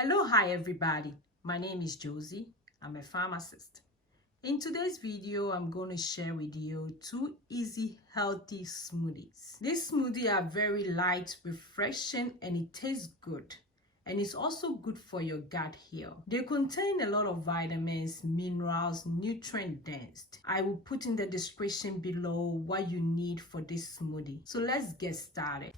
Hi everybody. My name is Josy. I'm a pharmacist. In today's video, I'm going to share with you 2 easy healthy smoothies. These smoothies are very light, refreshing, and it tastes good. And it's also good for your gut health. They contain a lot of vitamins, minerals, nutrient dense. I will put in the description below what you need for this smoothie. So let's get started.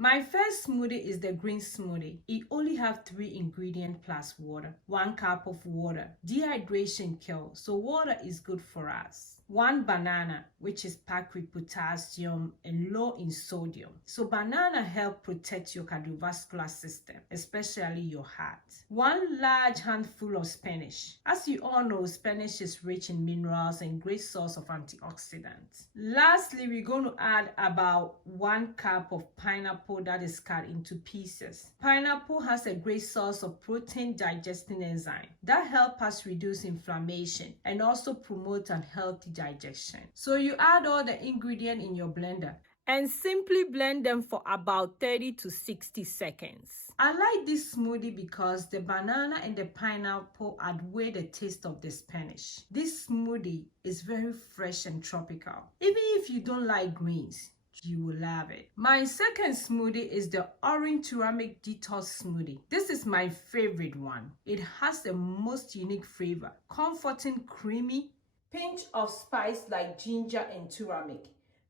My first smoothie is the green smoothie. It only have 3 ingredients plus water. 1 cup of water. Dehydration kills, so water is good for us. 1 banana, which is packed with potassium and low in sodium. So banana help protect your cardiovascular system, especially your heart. 1 large handful of spinach. As you all know, spinach is rich in minerals and great source of antioxidants. Lastly, we're going to add about 1 cup of pineapple that is cut into pieces. Pineapple has a great source of protein digesting enzyme that help us reduce inflammation and also promote a healthy digestion. So you add all the ingredients in your blender and simply blend them for about 30 to 60 seconds. I like this smoothie because the banana and the pineapple outweigh the taste of the spinach. This smoothie is very fresh and tropical. Even if you don't like greens, you will love it. My second smoothie is the orange turmeric detox smoothie. This is my favorite one. It has the most unique flavor, comforting, creamy, pinch of spice like ginger and turmeric.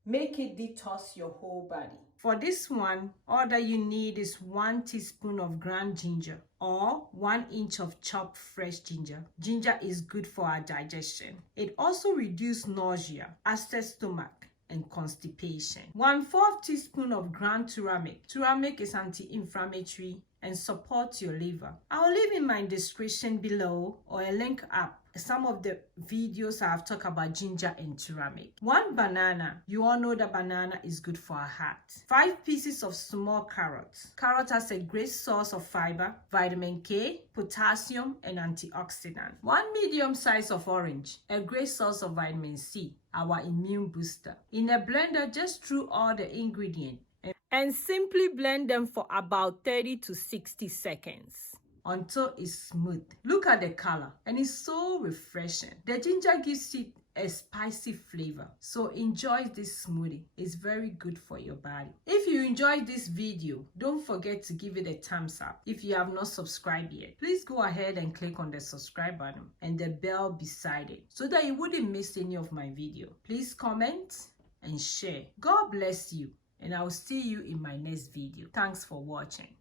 Make it detox your whole body. For this one, all that you need is 1 teaspoon of ground ginger or 1 inch of chopped fresh ginger. Ginger is good for our digestion. It also reduces nausea, upset stomach, and constipation. 1/4 teaspoon of ground turmeric. Turmeric is anti-inflammatory and supports your liver. I'll leave in my description below or a link up some of the videos I've talked about ginger and turmeric. 1 banana. You all know that banana is good for our heart. 5 pieces of small carrots. Carrot has a great source of fiber, vitamin K, potassium, and antioxidant. 1 medium size of orange. A great source of vitamin C, our immune booster. In a blender, just throw all the ingredients and simply blend them for about 30 to 60 seconds until it's smooth. Look at the color, and it's so refreshing. The ginger gives it a spicy flavor, so enjoy this smoothie. It's very good for your body. If you enjoyed this video, don't forget to give it a thumbs up. If you have not subscribed yet, please go ahead and click on the subscribe button and the bell beside it so that you wouldn't miss any of my video. Please comment and share. God bless you, and I'll see you in my next video. Thanks for watching.